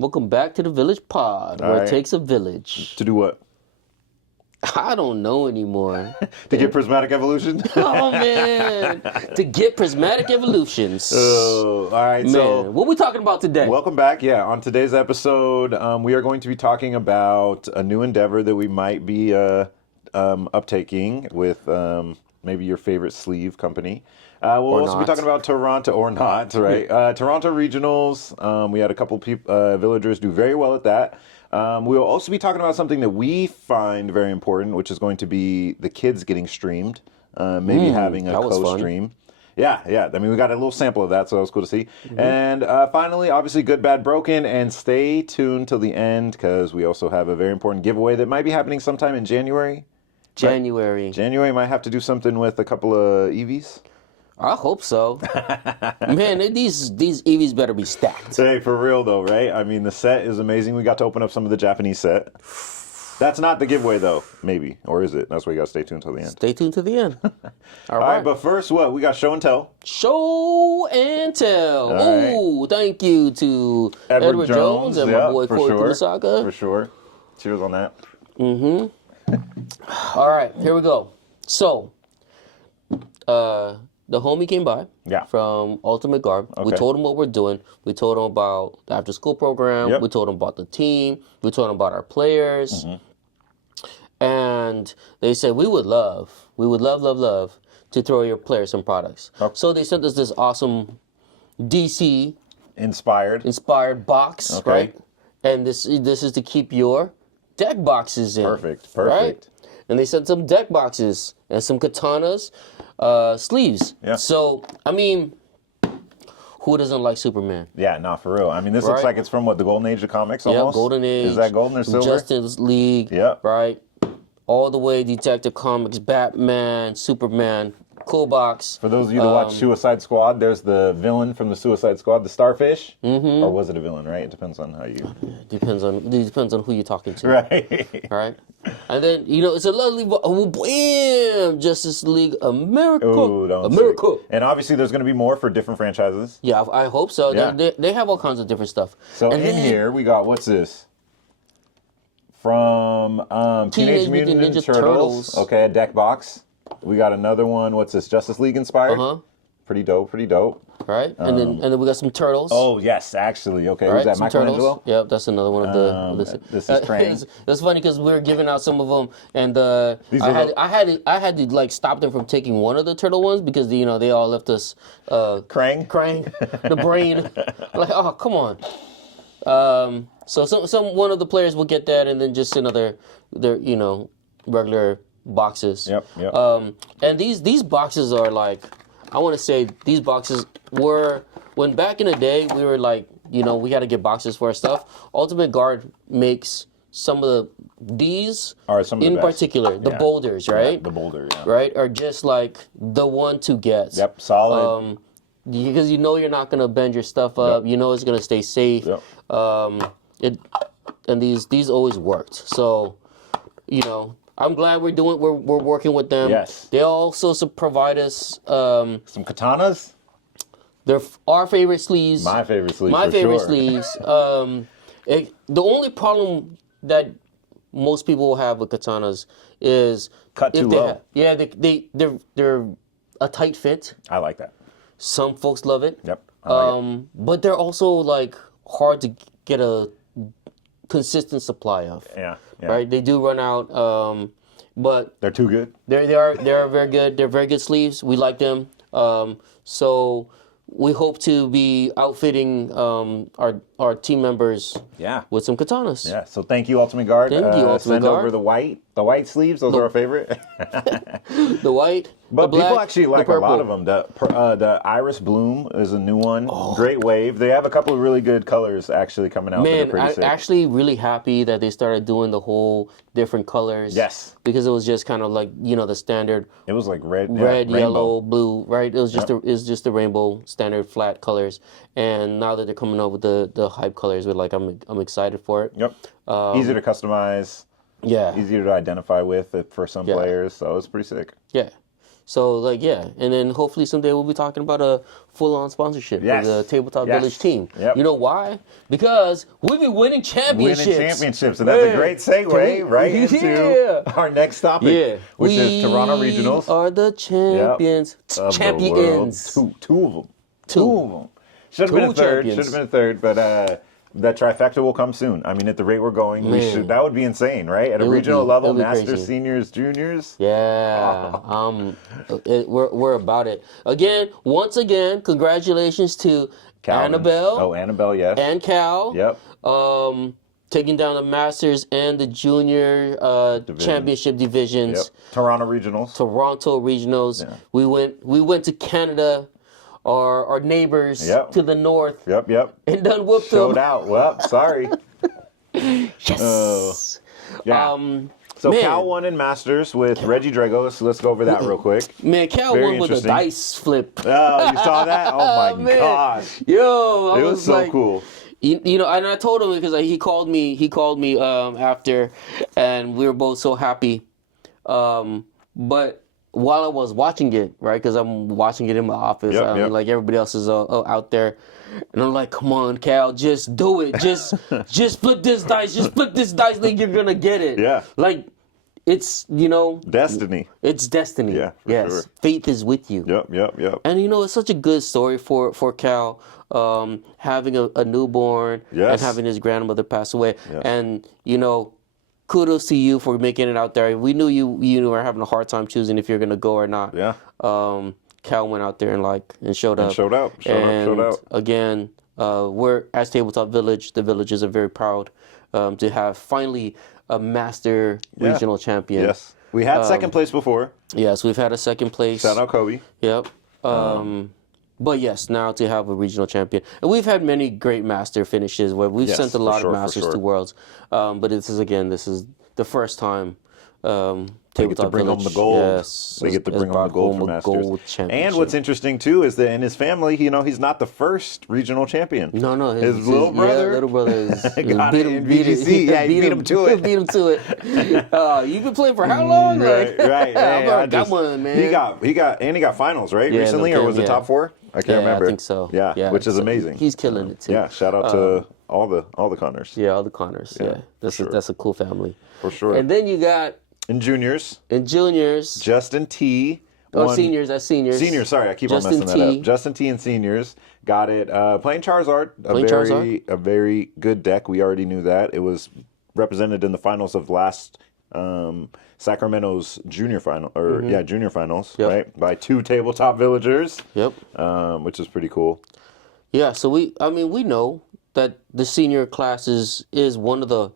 Welcome back to the Village Pod, where it takes a village. To do what? I don't know anymore. To get prismatic evolution? Oh, man. To get prismatic evolutions. Oh, all right. Man, So, what we talking about today? welcome back. Yeah, on today's episode, we are going to be talking about a new endeavor that we might be uptaking with maybe your favorite sleeve company. We'll also be talking about Toronto, or not, right? Toronto regionals. We had a couple villagers do very well at that. We'll also be talking about something that we find very important, which is going to be the kids getting streamed, maybe having a co-stream. Yeah. I mean, we got a little sample of that, so that was cool to see. Mm-hmm. And finally, obviously, Good, Bad, Broken. And stay tuned till the end, because we also have a very important giveaway that might be happening sometime in January. January. January might have to do something with a couple of EVs. I hope so. Man, these EVs better be stacked. Hey, for real though, right? I mean, the set is amazing. We got to open up some of the Japanese set. That's not the giveaway though, maybe. Or is it? That's why you got to stay tuned till the end. Stay tuned to the end. All right, but first, what? We got show and tell. Show and tell. Right. Ooh, thank you to Edward Jones and my boy Corey Kumasaka. For sure. Cheers on that. Mm-hmm. All right, here we go. So, the homie came by from Ultimate Guard. Okay. We told him what we're doing. We told him about the after-school program. Yep. We told him about the team. We told him about our players. Mm-hmm. And they said, we would love to throw your players some products. Okay. So they sent us this awesome DC inspired box, right? And this is to keep your deck boxes in. Perfect. Right? And they sent some deck boxes and some katanas, sleeves. Yeah. So, I mean, who doesn't like Superman? Yeah, not for real. I mean, this looks like it's from what, the Golden Age of comics almost? Yeah, Golden Age. Is that golden or silver? Justice League. Yeah. Right? All the way Detective Comics, Batman, Superman, cool box. For those of you that watch Suicide Squad, there's the villain from the Suicide Squad, the Starfish. Mm-hmm. Or was it a villain, right? It depends on how you... Depends on who you're talking to. Right. Right? And then, it's a lovely... Bam! Justice League America. Ooh, America. And obviously there's going to be more for different franchises. Yeah, I hope so. Yeah. They have all kinds of different stuff. So here we got, what's this? From Teenage Mutant Ninja Turtles. Okay, a deck box. We got another one. What's this? Justice League inspired. Pretty dope. Right, and then we got some turtles. Oh yes, actually. Okay, who's that? Some Michelangelo. Turtles. Yep, that's another one of the. This is trained. It's funny because we were giving out some of them, and I had to like stop them from taking one of the turtle ones because they all left us Krang, the brain. Like, oh, come on. So some one of the players will get that, and then just another their regular boxes. Yep. And these boxes are like, I want to say these boxes were, when back in the day we were like, we had to get boxes for our stuff. Ultimate Guard makes some of these in particular, the boulders, right? Yeah, the boulder, right, are just like the one to get. Yep, solid. Because you're not gonna bend your stuff up. Yep. It's gonna stay safe. Yep. And these always worked. So, I'm glad we're working with them. Yes. They also provide us some katanas. They're our favorite sleeves. My favorite sleeves. Sleeves. The only problem that most people will have with katanas is cut too low. They're a tight fit. I like that. Some folks love it. Yep. But they're also like hard to get a consistent supply of. Yeah. Right. They do run out. But they're too good. They're very good. They're very good sleeves. We like them. So we hope to be outfitting our team members with some katanas. Yeah. So thank you, Ultimate Guard. Thank you, Ultimate send Guard. Over the white sleeves. Those are our favorite. The white. But the black, people actually like a lot of them. The Iris Bloom is a new one. Oh. Great wave. They have a couple of really good colors actually coming out. Man, I'm actually really happy that they started doing the whole different colors. Yes. Because it was just kind of like, the standard. It was like red, yellow, blue, right? It was just the rainbow standard flat colors. And now that they're coming up with the hype colors, I'm excited for it. Yep. Easy to customize. Yeah. Easier to identify with for some players. So it's pretty sick. Yeah. So, like, yeah. And then hopefully someday we'll be talking about a full-on sponsorship of the Tabletop Village team. Yep. You know why? Because we've been winning championships. And that's a great segue right into our next topic, which is Toronto Regionals. We are the champions. Yep. Champions. Two of them. Should have been a third, but that trifecta will come soon. I mean, at the rate we're going, that would be insane, right? At a regional level, masters, seniors, juniors. Yeah, we're about it. Once again, congratulations to Calvin. Annabelle. Oh, Annabelle, yes. And Cal. Yep. Taking down the masters and the junior championship divisions. Yep. Toronto regionals. Yeah. We went to Canada. Our neighbors to the north. Yep. And done whooped them. Showed out. Well, sorry. Yes. So Cal won in Masters with Regidrago. So let's go over that real quick. Man, Cal won with a dice flip. Oh, you saw that? Oh my gosh. Yo, it was so cool. You know, and I told him because he called me. He called me after, and we were both so happy. But while I was watching it, right, because I'm watching it in my office, like everybody else is out there, and I'm like, come on, Cal, just do it. Just flip this dice. Just flip this dice like you're going to get it. Yeah. Like, it's, destiny. It's destiny. Yeah, yes. Sure. Faith is with you. Yep. And, it's such a good story for Cal, having a newborn and having his grandmother pass away. Yes. And, kudos to you for making it out there. We knew you were having a hard time choosing if you're going to go or not. Yeah. Cal went out there and showed up. Showed out. Again, we're as Tabletop Village. The villagers are very proud to have finally a master regional champion. Yes. We had second place before. Yes, we've had a second place. Shout out Kobe. Yep. But yes, now to have a regional champion. And we've had many great master finishes where we've sent a lot of masters to Worlds. But this is the first time they get to bring home the gold. Yes, they get to bring home the gold for Masters. And what's interesting too is that in his family, he's not the first regional champion. No, his little brother. Got it in VGC. Yeah, he beat him to it. Beat him to it. You've been playing for how long? Right. I got one, man. He got finals, right? Yeah, recently, or was it top 4? I can't remember. I think so. Yeah, which is amazing. He's killing it too. Yeah, shout out to all the Connors. Yeah, all the Connors. Yeah, that's a cool family for sure. And then you got in juniors, Justin T. Seniors. That's seniors. Seniors. Sorry, I keep on messing that up. Justin T. and seniors got it. Playing Charizard. A very good deck. We already knew that. It was represented in the finals of last Sacramento's junior final, junior finals, right? By 2 tabletop villagers. Yep. Which is pretty cool. Yeah. So we know that the senior class is one of the,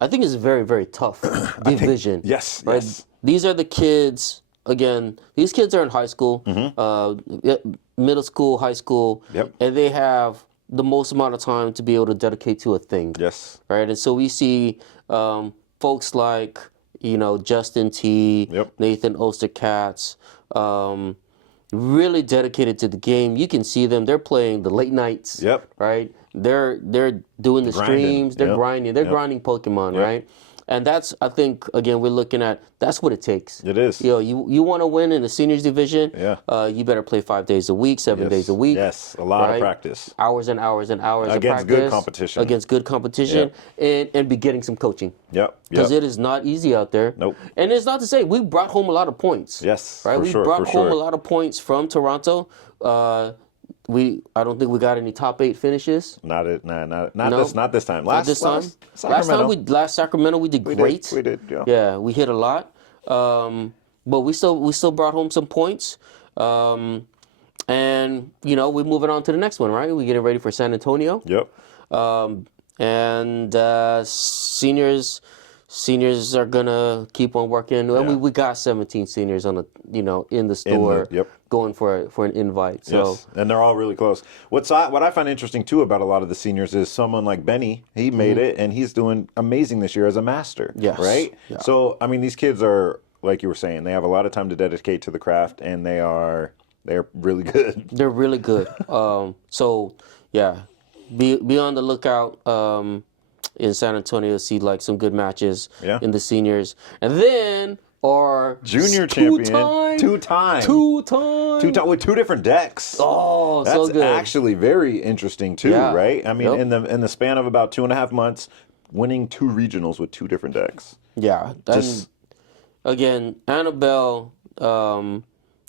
I think it's a very, very tough division. Yes. Right? Yes. These are the kids. Again, these kids are in high school, middle school, high school, and they have the most amount of time to be able to dedicate to a thing. Yes. Right. And so we see folks like, Justin T, Nathan Osterkatz, really dedicated to the game. You can see them. They're playing the late nights. Yep. Right. They're doing the streams. They're grinding. They're grinding Pokemon. Right. And that's, I think, again, we're looking at, that's what it takes. It is. You want to win in the seniors division, you better play 5 days a week, 7 days a week. Yes, a lot of practice. Hours and hours and hours against of practice. Against good competition. And be getting some coaching. Yep. Because it is not easy out there. Nope. And it's not to say, we brought home a lot of points. Yes, right? We brought home a lot of points from Toronto. I don't think we got any top 8 finishes. Not this time. Last Sacramento we did great. We did. Yeah, we hit a lot. But we still brought home some points. And we're moving on to the next one, right? We're getting ready for San Antonio. Yep. And seniors are gonna keep on working. And we got 17 seniors on in the store going for an invite. So yes. And they're all really close. What I find interesting too about a lot of the seniors is someone like Benny. He made it, and he's doing amazing this year as a master. Yes. Right. Yeah. So I mean, these kids are, like you were saying, they have a lot of time to dedicate to the craft, and they're really good. They're really good. So yeah, be on the lookout. In San Antonio, see like some good matches in the seniors. And then are junior champion. Two-time with 2 different decks. Oh, so good. That's actually very interesting too, right? I mean, in the span of about 2.5 months, winning 2 regionals with 2 different decks. Yeah. Again, Annabelle,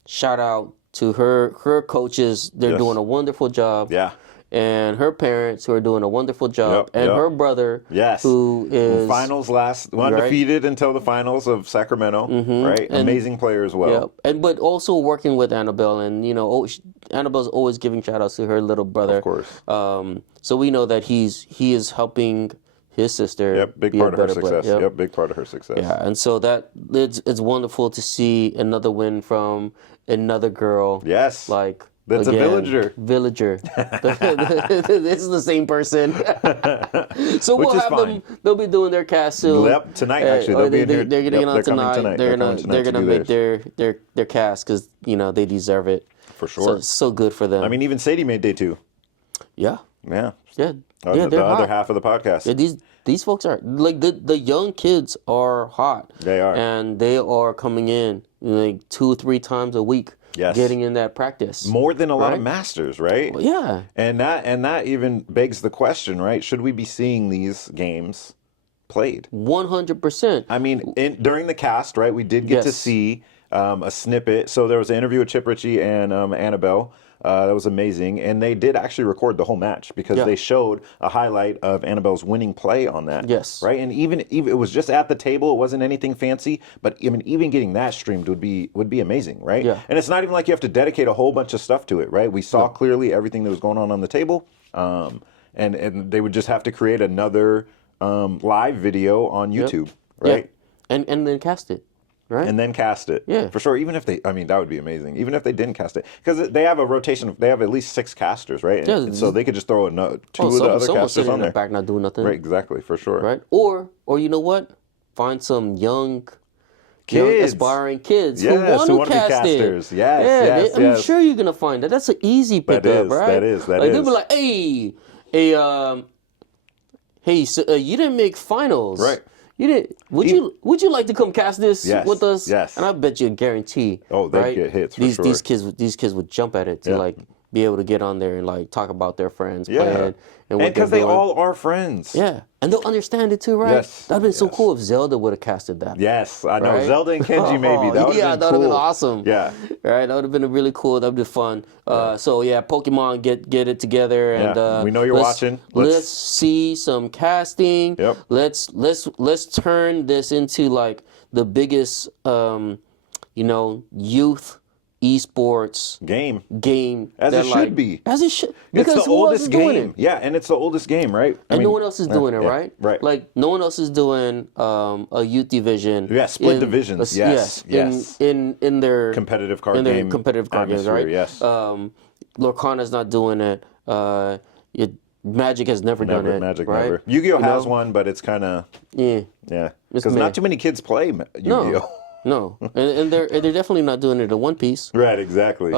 shout out to her coaches. They're doing a wonderful job. Yeah. And her parents, who are doing a wonderful job, and her brother, who is finals undefeated until the finals of Sacramento, right? And, amazing player as well. But also working with Annabelle, and Annabelle's always giving shout outs to her little brother. Of course. So we know that he is helping his sister. Yep, big part of her success. Yep, big part of her success. Yeah, and so that it's wonderful to see another win from another girl. Yes. That's again, a villager. Villager. This is the same person. So we'll have them. They'll be doing their cast soon. Yep, tonight actually. They're getting on tonight. They're gonna make their cast because they deserve it. For sure. So good for them. I mean, even Sadie made day 2. Yeah. Yeah. Yeah. The other half of the podcast. Yeah, these folks are like the young kids are hot. They are, and they are coming in like 2-3 times a week. Yes. Getting in that practice. More than a lot of masters, right? Well, yeah. And that even begs the question, right? Should we be seeing these games played? 100%. I mean, during the cast, right, we did get to see a snippet. So there was an interview with Chip Ritchie and Annabelle. That was amazing. And they did actually record the whole match because they showed a highlight of Annabelle's winning play on that. Yes. Right? And even it was just at the table. It wasn't anything fancy. But I mean, even getting that streamed would be amazing, right? Yeah. And it's not even like you have to dedicate a whole bunch of stuff to it, right? We saw clearly everything that was going on the table. And they would just have to create another live video on YouTube, right? Yeah. And then cast it. Right? And then cast it. Yeah. For sure. Even if that would be amazing. Even if they didn't cast it. Because they have a rotation, they have at least 6 casters, right? And so they could just throw 2 of the other casters on there. In the back not doing nothing. Right, exactly, for sure. Right? Or you know what? Find some young aspiring kids who want to cast it. Yes. I'm sure you're going to find that. That's an easy pickup, right? That is. They'll be like, hey, so, you didn't make finals. Right. You did. Would you like to come cast this with us? Yes. And I bet you a guarantee. Oh, they get hits for sure. These kids would jump at it to be able to get on there and talk about their friends playing and because they all are friends. Yeah, and they'll understand it too, right? Yes. That'd been so cool if Zelda would have casted that. Yes, I know. Right? Zelda and Kenji maybe. That would have been awesome. Yeah. Right, that would have been really cool. That would be fun. So Pokemon, get it together, and we know you're watching. Let's see some casting. Yep. Let's turn this into like the biggest, youth esports game as it should be. As it should. Because it's the oldest game. Yeah, and it's the oldest game, right? And no one else is doing it, right? Right. Like no one else is doing a youth division. Yeah, split divisions. Yes. In their competitive card game. Competitive card games, right? Yes. Lorcana's not doing it. Magic has never done it. Magic right? never. Yu-Gi-Oh has one, but it's kind of because not too many kids play Yu-Gi-Oh. No, and they're definitely not doing it in One Piece. Right, exactly.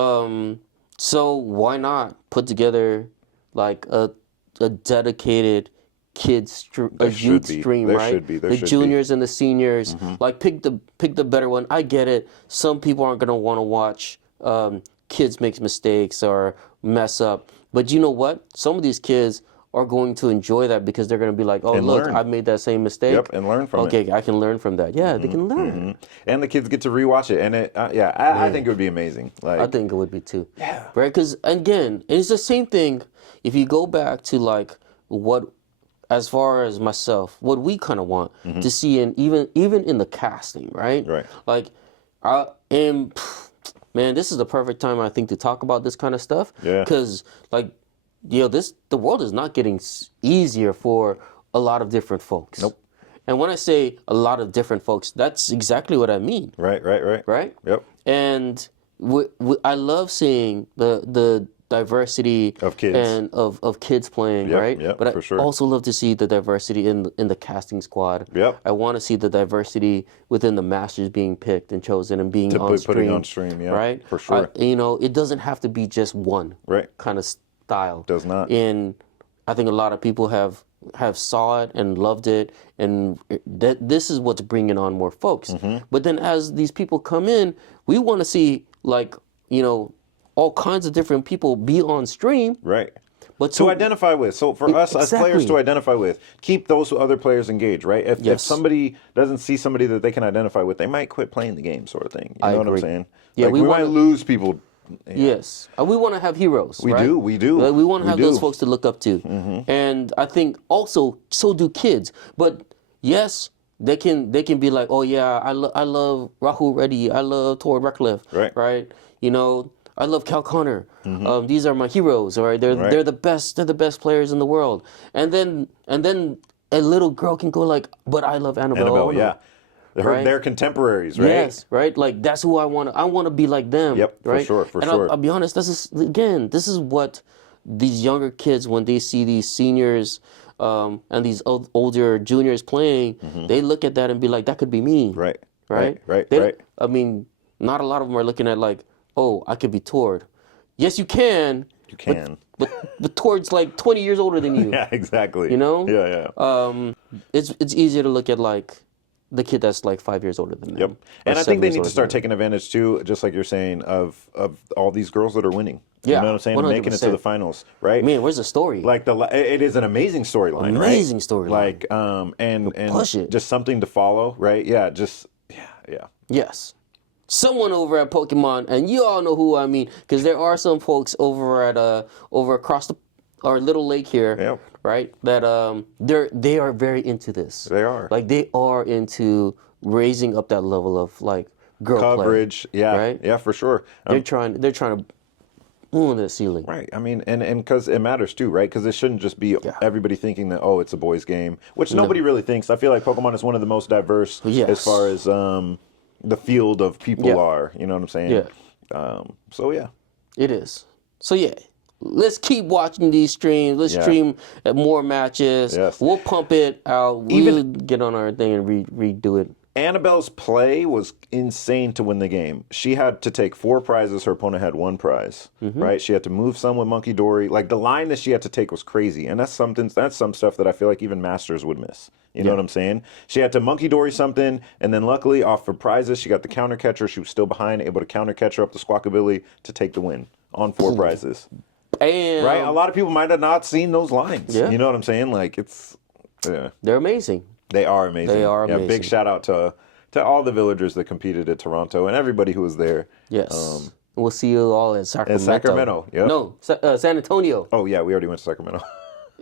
So why not put together like a dedicated youth stream, right? The juniors and the seniors, like pick the better one. I get it. Some people aren't gonna want to watch kids make mistakes or mess up, but you know what? Some of these kids are going to enjoy that because they're going to be like, look, I made that same mistake. Yep, and learn from it. Okay, I can learn from that. Yeah, they can learn. And the kids get to rewatch it. And I think it would be amazing. I think it would be too. Yeah. Right? Because, again, it's the same thing. If you go back to, like, as far as myself, what we kind of want to see even in the casting, right? Right. Like, man, this is the perfect time, I think, to talk about this kind of stuff. Yeah. Because, like, the world is not getting easier for a lot of different folks. Nope. And when I say a lot of different folks, that's exactly what I mean. Right. Right? Yep. And I love seeing the diversity of kids and of kids playing, right? Yep, but for sure. I also love to see the diversity in the casting squad. Yep. I want to see the diversity within the masters being picked and chosen and being putting on stream, yeah, right? For sure. It doesn't have to be just one right kind of style. Does not. And I think a lot of people have have saw it and loved it, and this is what's bringing on more folks. But then as these people come in, we want to see like, you know, all kinds of different people be on stream. Right. But to identify with. So for us as players to identify with, keep those other players engaged, right? If somebody doesn't see somebody that they can identify with, they might quit playing the game, sort of thing. You know what I'm saying? Yeah, like, we might lose people. Yes. We want to have heroes, we right? do. We want to have those folks to look up to. And I think also, so do kids. But yes, they can be like, oh yeah, I love Rahul Reddy, I love Tor Reckliffe, right? You know, I love Cal Connor. These are my heroes, all right? They're the best. They're the best players in the world. And then a little girl can go like, but I love Annabelle. Yeah. They're contemporaries, right? Yes, right. Like that's who I want. I want to be like them. Yep, right? For sure. I'll be honest. This is what these younger kids, when they see these seniors and these older juniors playing, they look at that and be like, that could be me. Right. I mean, not a lot of them are looking at like, oh, I could be Tord. Yes, you can. You can. But Tord's like 20 years older than you. Yeah, exactly. You know? Yeah. It's easier to look at like the kid that's like 5 years older than them. Yep. And I think they need to start taking advantage too, just like you're saying, of all these girls that are winning. You know what I'm saying? 100%. Making it to the finals, right? Man, where's the story? Like it is an amazing storyline, right? Amazing storyline. Like and push it. Just something to follow, right? Yeah, yeah. Yes. Someone over at Pokemon, and you all know who I mean, because there are some folks over at over across our little lake here, right? That they are very into this. They are. Like they are into raising up that level of like girl coverage. Play, yeah, right? Yeah, for sure. They're trying to on the ceiling. Right. I mean, and because it matters too, right? Because it shouldn't just be everybody thinking that, oh, it's a boys' game, which nobody really thinks. I feel like Pokemon is one of the most diverse as far as the field of people are. You know what I'm saying? Yeah. So yeah. It is. So yeah. Let's keep watching these streams. Let's stream more matches. Yes. We'll pump it out. We'll get on our thing and redo it. Annabelle's play was insane to win the game. She had to take 4 prizes. Her opponent had 1 prize, right? She had to move some with Monkey Dory. Like the line that she had to take was crazy, and that's some stuff that I feel like even masters would miss. You know what I'm saying? She had to Monkey Dory something, and then luckily off for prizes, she got the counter catcher. She was still behind, able to counter catch her up the Squawkabilly to take the win on 4 prizes. Bam. Right? A lot of people might have not seen those lines. Yeah. You know what I'm saying? Like it's they're amazing. They are amazing. They are amazing. Big shout out to all the villagers that competed at Toronto and everybody who was there. Yes. We'll see you all in Sacramento. Yep. No, San Antonio. Oh, yeah, we already went to Sacramento.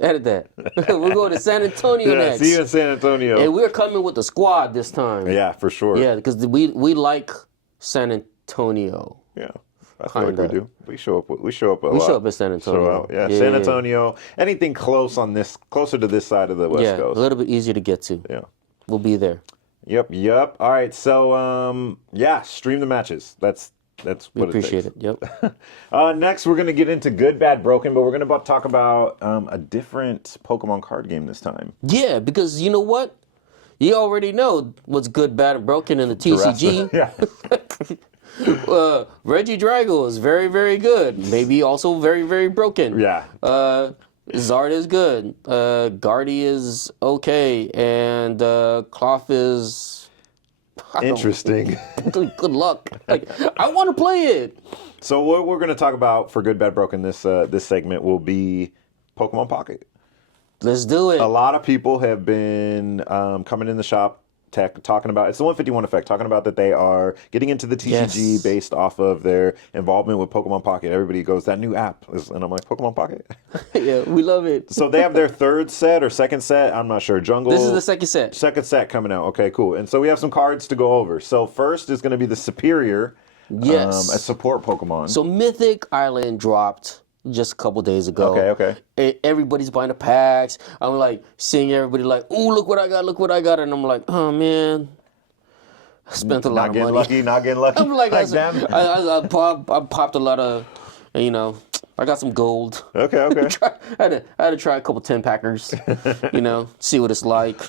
Edit that. We're going to San Antonio next. See you in San Antonio. And we're coming with the squad this time. Yeah, for sure. Yeah, because we like San Antonio. Yeah. I feel like we do. We show up a lot. We show up at San Antonio. Yeah, San Antonio. Anything closer to this side of the West Coast. A little bit easier to get to. Yeah. We'll be there. Yep. All right. So stream the matches. That's what we appreciate it. Yep. Next, we're gonna get into Good, Bad, Broken, but we're gonna talk about a different Pokemon card game this time. Yeah, because you know what? You already know what's good, bad, and broken in the TCG. Yeah. Regidrago is very, very good. Maybe also very, very broken. Yeah. Zard is good. Gardy is okay, and Cloth is interesting. Good luck. Like, I want to play it. So what we're going to talk about for Good, Bad, Broken this segment will be Pokemon Pocket. Let's do it. A lot of people have been coming in the shop talking about, it's the 151 effect, talking about that they are getting into the TCG based off of their involvement with Pokemon Pocket. Everybody goes, that new app. And I'm like, Pokemon Pocket? Yeah, we love it. So they have their 3rd set or 2nd set. I'm not sure. Jungle. This is the 2nd set. 2nd set coming out. Okay, cool. And so we have some cards to go over. So first is going to be the Superior. Yes. A support Pokemon. So Mythic Island dropped just a couple days ago. Okay. Everybody's buying the packs. I'm like seeing everybody like, ooh, look what I got. And I'm like, oh man, I spent a lot of money. Not getting lucky. I'm like, them. I popped a lot of, I got some gold. Okay. I had to try a couple 10-packers, see what it's like.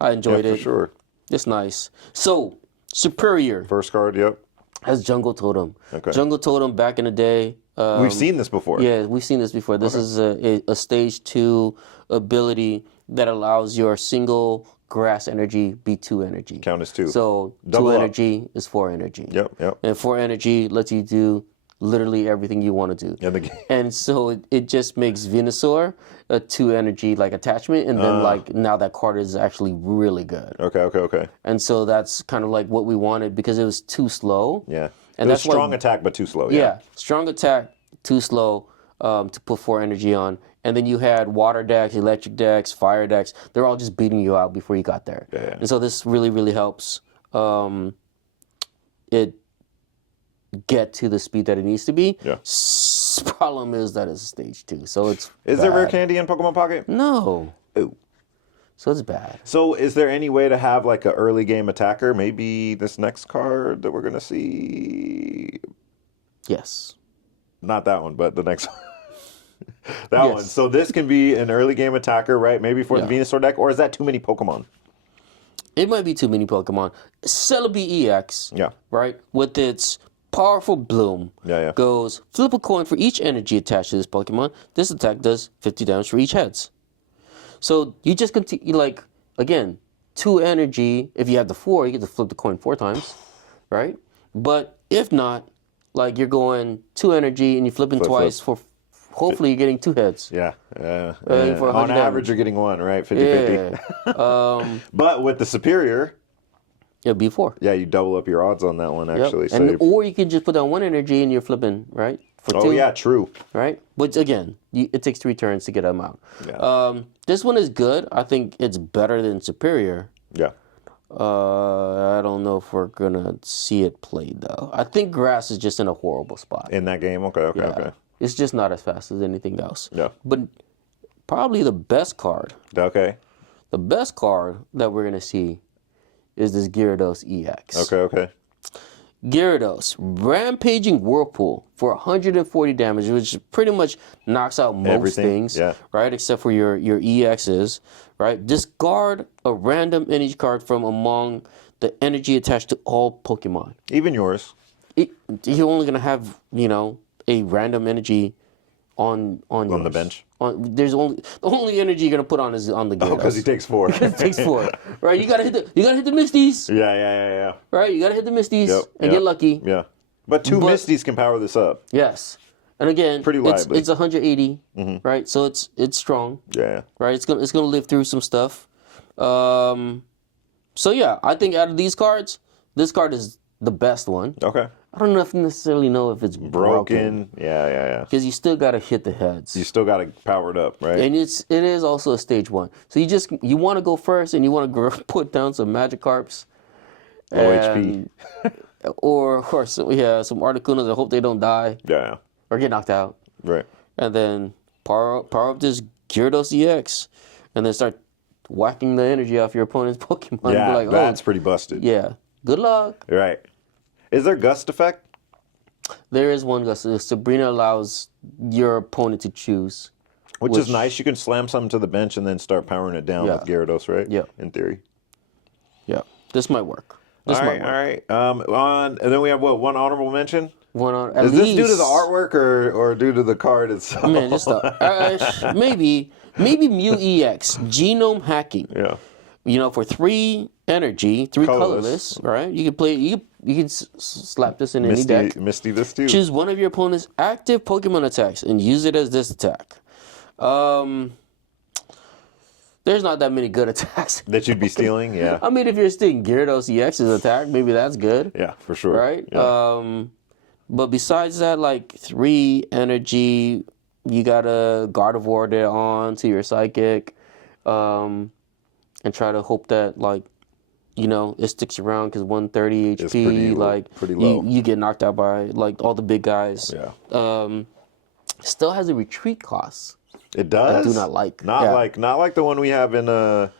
I enjoyed it. For sure. It's nice. So, Superior. First card, yep. Has Jungle Totem. Okay. Jungle Totem back in the day. We've seen this before. Yeah, we've seen this before. This is a stage 2 ability that allows your single grass energy be 2 energy. Count as 2. So Double 2 up. energy is 4 energy. Yep. And 4 energy lets you do literally everything you want to do. Yeah, and so it just makes Venusaur a 2 energy like attachment, and then like now that card is actually really good. Okay. And so that's kind of like what we wanted because it was too slow. Yeah. And that's strong attack but too slow. Yeah, strong attack, too slow to put 4 energy on. And then you had water decks, electric decks, fire decks. They're all just beating you out before you got there. Yeah. And so this really, really helps it get to the speed that it needs to be. Yeah. Problem is that it's stage 2, so it's Is there rare candy in Pokemon Pocket? No. Ooh. So it's bad. So is there any way to have like an early game attacker? Maybe this next card that we're going to see? Yes. Not that one, but the next one. That one. So this can be an early game attacker, right? Maybe for the Venusaur deck, or is that too many Pokemon? It might be too many Pokemon. Celebi EX, right, with its powerful bloom, goes flip a coin for each energy attached to this Pokemon. This attack does 50 damage for each heads. So you just continue, like, again, 2 energy. If you have the 4, you get to flip the coin 4 times, right? But if not, like, you're going 2 energy and you're flipping twice for... Hopefully you're getting 2 heads. Yeah. On average, you're getting 1, right? 50-50. But with the superior... It'll be 4. Yeah, you double up your odds on that one, actually. And or you can just put down 1 energy and you're flipping, right? For 2. Oh, yeah, true. Right? But again, it takes 3 turns to get them out. Yeah. This one is good. I think it's better than superior. Yeah. I don't know if we're going to see it played, though. I think grass is just in a horrible spot. In that game? Okay. It's just not as fast as anything else. Yeah. But probably the best card. Okay. The best card that we're going to see is this Gyarados EX. Okay. Gyarados, Rampaging Whirlpool for 140 damage, which pretty much knocks out most things, right? Except for your EXs, right? Discard a random energy card from among the energy attached to all Pokemon. Even yours. You're only going to have, a random energy on the bench. There's the only energy you're gonna put on is on the Gyarados. Oh, because he takes 4. It takes 4, right? You gotta hit the Misties. Yeah. Right, you gotta hit the Misties and get lucky. Yeah, but 2 Misties can power this up. Yes, and again, pretty lively. It's 180, right? So it's strong. Yeah. Right. It's gonna live through some stuff. So yeah, I think out of these cards, this card is the best one. Okay. I don't necessarily know if it's broken. Yeah. Because you still got to hit the heads. You still got to power it up, right? And it is also a stage 1. So you want to go first and you want to put down some Magikarps. OHP. Or some Articunos. I hope they don't die. Yeah. Or get knocked out. Right. And then power up this Gyarados EX. And then start whacking the energy off your opponent's Pokemon. Yeah, like, that's pretty busted. Yeah. Good luck. Right. Is there Gust effect? There is one Gust. Sabrina allows your opponent to choose. Which is nice. You can slam something to the bench and then start powering it down with Gyarados, right? Yeah. In theory. Yeah. This might work. All right. And then we have, one honorable mention? Is this due to the artwork or due to the card itself? Man, just maybe Mew EX, Genome Hacking. Yeah. For 3 energy, 3 colorless, right? You can play. You can slap this in any deck. Misty this too. Choose one of your opponent's active Pokemon attacks and use it as this attack. There's not that many good attacks that you'd be stealing. Yeah. I mean, if you're stealing Gyarados EX's attack, maybe that's good. Yeah, for sure. Right. Yeah. But besides that, like 3 energy, you got a Gardevoir there on to your Psychic, and try to hope that it sticks around because 130 HP, it's pretty low. You get knocked out by all the big guys. Yeah. Still has a retreat cost. It does. I do not like. Not like the one we have in the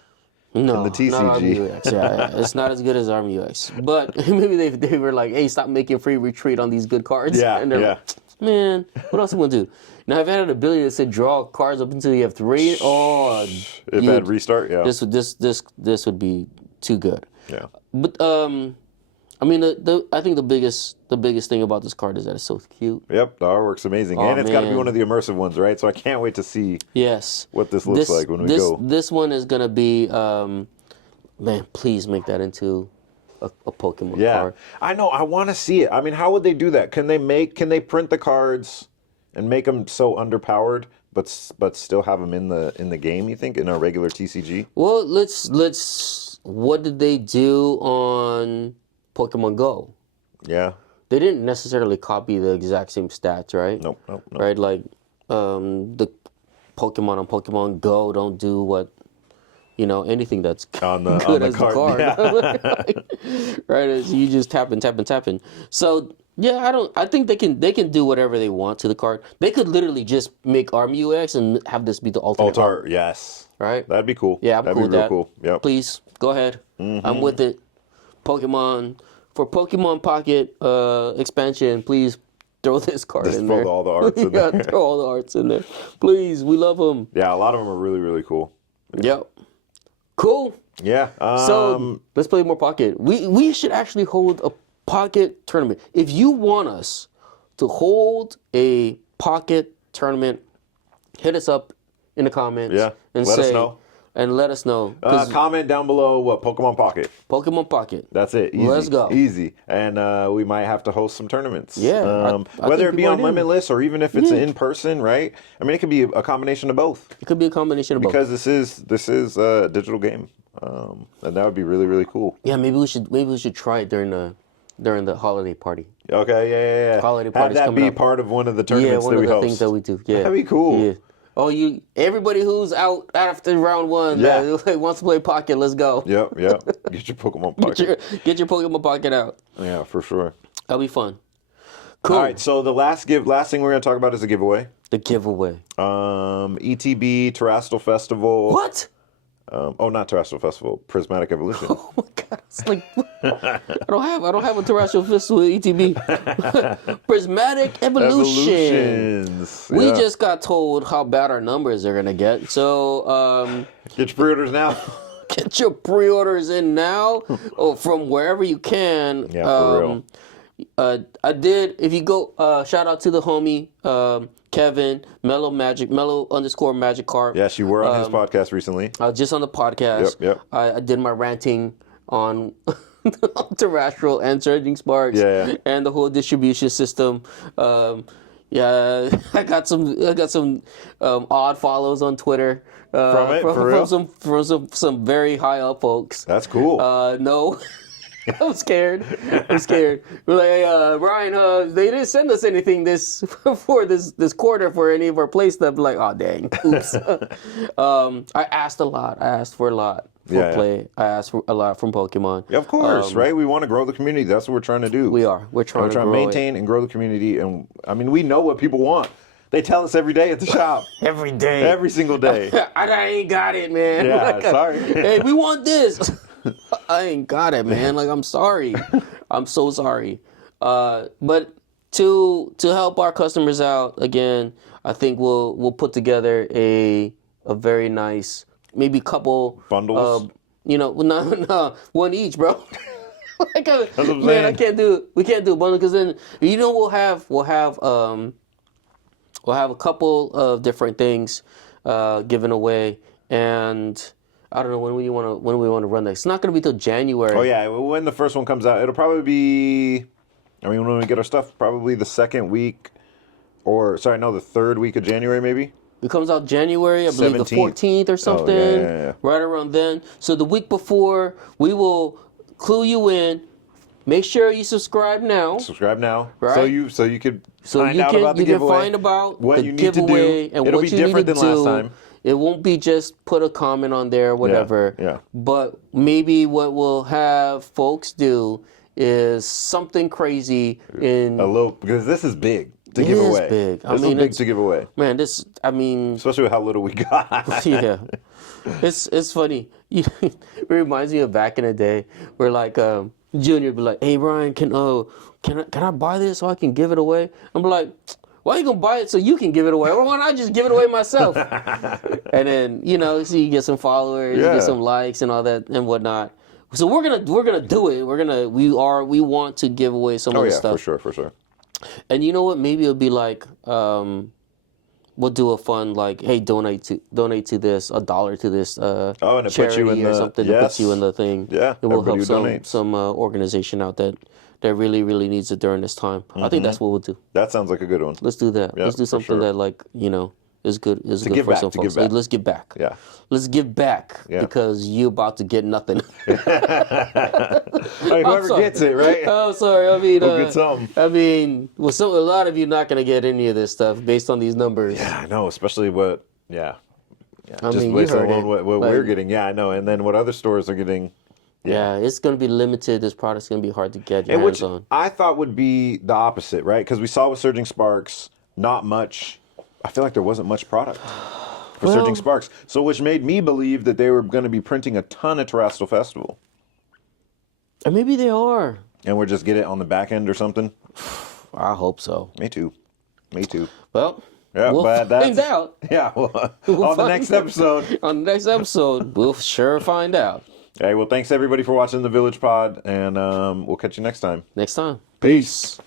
TCG. Not Army UX. Yeah, it's not as good as Army UX. But maybe they were like, hey, stop making free retreat on these good cards. Yeah. And they're like, man, what else you want to do? Now, if I had an ability that said draw cards up until you have 3, if it had restart, this would be too good. Yeah. But I mean, I think the biggest thing about this card is that it's so cute. Yep, the artwork's amazing, and it's got to be one of the immersive ones, right? So I can't wait to see. What this looks like when we go. This one is gonna be, man. Please make that into a Pokemon card. I know. I want to see it. I mean, how would they do that? Can they print the cards and make them so underpowered, but still have them in the game? You think in a regular TCG? Well, let's. What did they do on Pokemon Go? Yeah. They didn't necessarily copy the exact same stats, right? Nope. Right, like the Pokemon on Pokemon Go don't do what, anything that's on the card. Yeah. Right, you just tapping. So yeah, I think they can do whatever they want to the card. They could literally just make ARM-UX and have this be the alternate art. Yes. Right? That'd be cool. Yeah, I'm cool with that. Cool. Yep. Please go ahead. I'm with it. Pokemon Pocket expansion, please throw this card in there. Throw all the arts in there. Throw all the arts in there. Please, we love them. Yeah, a lot of them are really, really cool. Yep. Cool. Yeah. So let's play more Pocket. We should actually hold a Pocket tournament. If you want us to hold a Pocket tournament, hit us up in the comments. Yeah. Let us know. And let us know. Comment down below what Pokemon Pocket. Pokemon Pocket. That's it. Easy. Let's go. Easy. And we might have to host some tournaments. Yeah. Whether it be on Limitless or even if it's in person, right? I mean, it could be a combination of both. It could be a combination of both. Because this is a digital game, and that would be really, really cool. Yeah, maybe we should try it during the holiday party. Okay, yeah. Holiday parties have that be up. part of one of the tournaments that we host. Yeah, one of the things that we do. Yeah, that'd be cool. Yeah. Oh, everybody who's out after round one that wants to play Pocket, let's go. Yep. Get your Pokemon Pocket. Get your Pokemon Pocket out. Yeah, for sure. That'll be fun. Cool. All right, so the last thing we're going to talk about is a giveaway. The giveaway. ETB Terrestrial Festival. What? Not Terrestrial Festival. Prismatic Evolution. Oh my God! It's like I don't have a Terrestrial Festival ETB. Prismatic Evolutions. We just got told how bad our numbers are gonna get. So get your pre-orders now. Get your pre-orders in now, from wherever you can. Yeah, for real. I did. If you go, shout out to the homie Kevin Mellow_Magic Carp. Yes, you were on his podcast recently. Just on the podcast. Yep. I did my ranting on terrestrial and surging sparks. And the whole distribution system. I got some odd follows on Twitter. From some very high up folks. That's cool. No. I'm scared. We're like, hey, Ryan, they didn't send us anything this quarter for any of our play stuff. Like, oh dang, oops. I asked a lot. I asked for a lot for play. I asked for a lot from Pokemon. Yeah, of course, right? We want to grow the community. That's what we're trying to do. We are. We're trying to maintain and grow the community. And I mean, we know what people want. They tell us every day at the shop. Every day. Every single day. I ain't got it, man. Yeah, sorry. Hey, we want this. I ain't got it, man. Like, I'm sorry. I'm so sorry. But to help our customers out, again, I think we'll put together a very nice, maybe couple bundles. No, one each, bro. That's what I'm man, saying. we can't do a bundle because then we'll have a couple of different things given away, and I don't know when we want to run that. It's not going to be till January. Oh yeah, when the first one comes out, it'll probably be. I mean, when we get our stuff, probably the second week, the third week of January, maybe. It comes out January, I believe 17th. The 14th or something. Oh, yeah. Right around then. So the week before, we will clue you in. Make sure you subscribe now. Right? So you could find out about the giveaway. You can find about what the you need giveaway to do. And It'll what be you different need to than do. last time. It won't be just put a comment on there or whatever. Yeah. But maybe what we'll have folks do is something crazy because this is big to give away. It is big. This is big to give away. Man, especially with how little we got. Yeah. It's funny. It reminds me of back in the day where like Junior would be like, "Hey Ryan, can I buy this so I can give it away?" I'm like, "Why are you gonna buy it so you can give it away? Why not just give it away myself?" And then so you get some followers, you get some likes and all that and whatnot. So we're gonna do it. We want to give away some of the stuff. For sure. And you know what? Maybe it'll be like we'll do a fun like, hey, donate to this, $1 to this and it charity puts you in or something. It puts you in the thing. Yeah, it will help some organization out that really needs it during this time. I think that's what we'll do. That sounds like a good one. Let's do that. Let's do something that like is good for some folks. Hey, let's give back. Yeah. Let's give back because you're about to get nothing. Whoever gets it, right? Oh, sorry. I mean, we'll get something. I mean, a lot of you not going to get any of this stuff based on these numbers. Yeah, I know. Especially what. Yeah. I just mean, based on what we're getting. Yeah, I know. And then what other stores are getting. Yeah, it's going to be limited. This product's going to be hard to get your hands on. I thought would be the opposite, right? Because we saw with Surging Sparks, not much. I feel like there wasn't much product for Surging Sparks. So which made me believe that they were going to be printing a ton at Terrestrial Festival. And maybe they are. And we'll just get it on the back end or something? I hope so. Me too. Well, we'll find out. Yeah, on the next episode. On the next episode, we'll sure find out. Hey, well, thanks everybody for watching the Village Pod, and we'll catch you next time. Peace.